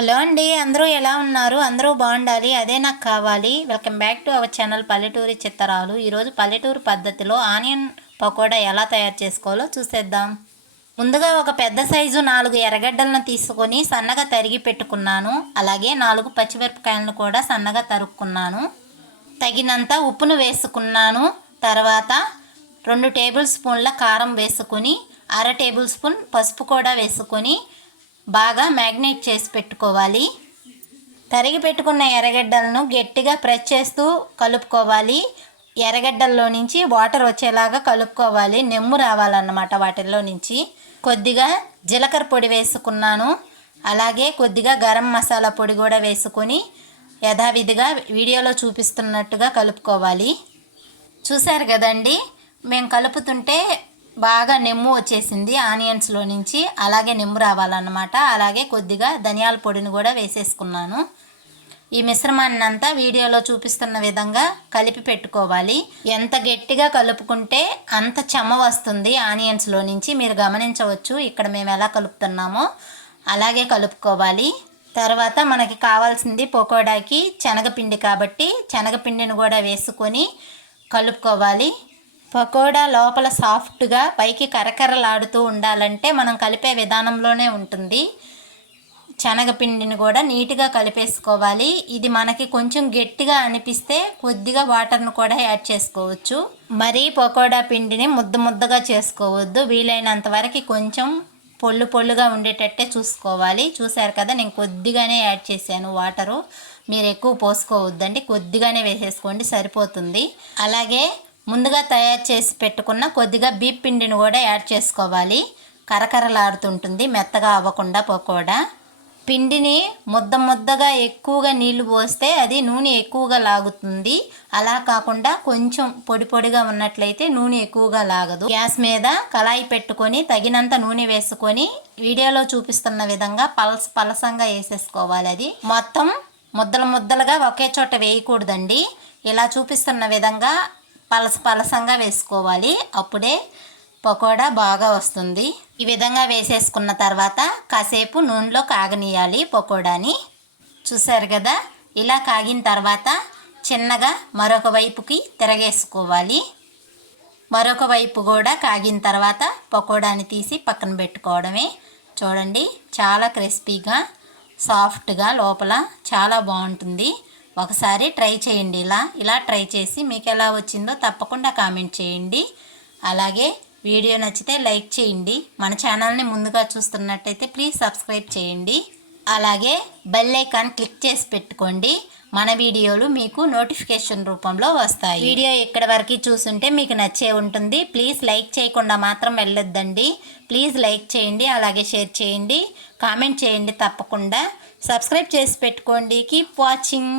Hello అండి, అందరూ ఎలా ఉన్నారు? అందరూ బాగుండాలి, అదే నాకు కావాలి. Welcome back to our channel పల్లెటూరి చిత్తరాలు. ఈరోజు పల్లెటూరు పద్ధతిలో ఆనియన్ పకోడా ఎలా తయారు చేసుకోవాలో చూసేద్దాం. ముందుగా ఒక పెద్ద సైజు 4 ఎర్రగడ్డలను తీసుకొని సన్నగా తరిగి పెట్టుకున్నాను. అలాగే 4 పచ్చిమిరపకాయలను కూడా సన్నగా తరుక్కున్నాను. తగినంత ఉప్పును వేసుకున్నాను. తర్వాత 2 టేబుల్ స్పూన్ల కారం వేసుకొని, అర టేబుల్ స్పూన్ పసుపు కూడా వేసుకొని బాగా మ్యాగ్నేట్ చేసి పెట్టుకోవాలి. తరిగి పెట్టుకున్న ఎర్రగడ్డలను గట్టిగా ప్రెస్ చేస్తూ కలుపుకోవాలి. ఎర్రగడ్డల్లో నుంచి వాటర్ వచ్చేలాగా కలుపుకోవాలి. నెమ్ము రావాలన్నమాట వాటిల్లో నుంచి. కొద్దిగా జీలకర్ర పొడి వేసుకున్నాను. అలాగే కొద్దిగా గరం మసాలా పొడి కూడా వేసుకొని యథావిధిగా వీడియోలో చూపిస్తున్నట్టుగా కలుపుకోవాలి. చూశారు కదండి, మేము కలుపుతుంటే బాగా నెమ్ము వచ్చేసింది ఆనియన్స్లో నుంచి. అలాగే నెమ్ము రావాలన్నమాట. అలాగే కొద్దిగా ధనియాల పొడిని కూడా వేసేసుకున్నాను. ఈ మిశ్రమాన్ని అంతా వీడియోలో చూపిస్తున్న విధంగా కలిపి పెట్టుకోవాలి. ఎంత గట్టిగా కలుపుకుంటే అంత చెమ్మ వస్తుంది ఆనియన్స్లో నుంచి. మీరు గమనించవచ్చు ఇక్కడ మేము ఎలా కలుపుతున్నామో అలాగే కలుపుకోవాలి. తర్వాత మనకి కావాల్సింది పకోడాకి శనగపిండి, కాబట్టి శనగపిండిని కూడా వేసుకొని కలుపుకోవాలి. పకోడా లోపల సాఫ్ట్గా పైకి కరకరలాడుతూ ఉండాలంటే మనం కలిపే విధానంలోనే ఉంటుంది. శనగపిండిని కూడా నీట్గా కలిపేసుకోవాలి. ఇది మనకి కొంచెం గట్టిగా అనిపిస్తే కొద్దిగా వాటర్ను కూడా యాడ్ చేసుకోవచ్చు. మరీ పకోడా పిండిని ముద్దగా చేసుకోవద్దు. వీలైనంత వరకు కొంచెం పొళ్ళుగా ఉండేటట్టే చూసుకోవాలి. చూశారు కదా, నేను కొద్దిగానే యాడ్ చేశాను వాటరు. మీరు ఎక్కువ పోసుకోవద్దండి, కొద్దిగానే వేసేసుకోండి, సరిపోతుంది. అలాగే ముందుగా తయారు చేసి పెట్టుకున్న కొద్దిగా బీప్ పిండిని కూడా యాడ్ చేసుకోవాలి. కరకరలాడుతుంటుంది, మెత్తగా అవ్వకుండా పకోడా. పిండిని ముద్దగా ఎక్కువగా నీళ్లు పోస్తే అది నూనె ఎక్కువగా లాగుతుంది. అలా కాకుండా కొంచెం పొడిగా ఉన్నట్లయితే నూనె ఎక్కువగా లాగదు. గ్యాస్ మీద కళాయి పెట్టుకొని తగినంత నూనె వేసుకొని వీడియోలో చూపిస్తున్న విధంగా పలసంగా వేసేసుకోవాలి. అది మొత్తం ముద్దలుగా ఒకే చోట వేయకూడదండి. ఇలా చూపిస్తున్న విధంగా పలసంగా వేసుకోవాలి. అప్పుడే పకోడా బాగా వస్తుంది. ఈ విధంగా వేసేసుకున్న తర్వాత కాసేపు నూనెలో కాగనీయాలి పకోడాని. చూసారు కదా, ఇలా కాగిన తర్వాత చిన్నగా మరొక వైపుకి తిరగేసుకోవాలి. మరొక వైపు కూడా కాగిన తర్వాత పకోడాని తీసి పక్కన పెట్టుకోవడమే. చూడండి, చాలా క్రిస్పీగా సాఫ్ట్గా లోపల చాలా బాగుంటుంది. ఒకసారి ట్రై చేయండి. ఇలా ట్రై చేసి మీకు ఎలా వచ్చిందో తప్పకుండా కామెంట్ చేయండి. అలాగే వీడియో నచ్చితే లైక్ చేయండి. మన ఛానల్ని ముందుగా చూస్తున్నట్టయితే ప్లీజ్ సబ్స్క్రైబ్ చేయండి. అలాగే బెల్ ఐకాన్ క్లిక్ చేసి పెట్టుకోండి. మన వీడియోలు మీకు నోటిఫికేషన్ రూపంలో వస్తాయి. వీడియో ఇక్కడ వరకు చూస్తుంటే మీకు నచ్చే ఉంటుంది. ప్లీజ్ లైక్ చేయకుండా మాత్రం వెళ్ళొద్దండి. ప్లీజ్ లైక్ చేయండి, అలాగే షేర్ చేయండి, కామెంట్ చేయండి. తప్పకుండా సబ్స్క్రైబ్ చేసి పెట్టుకోండి. Keep watching.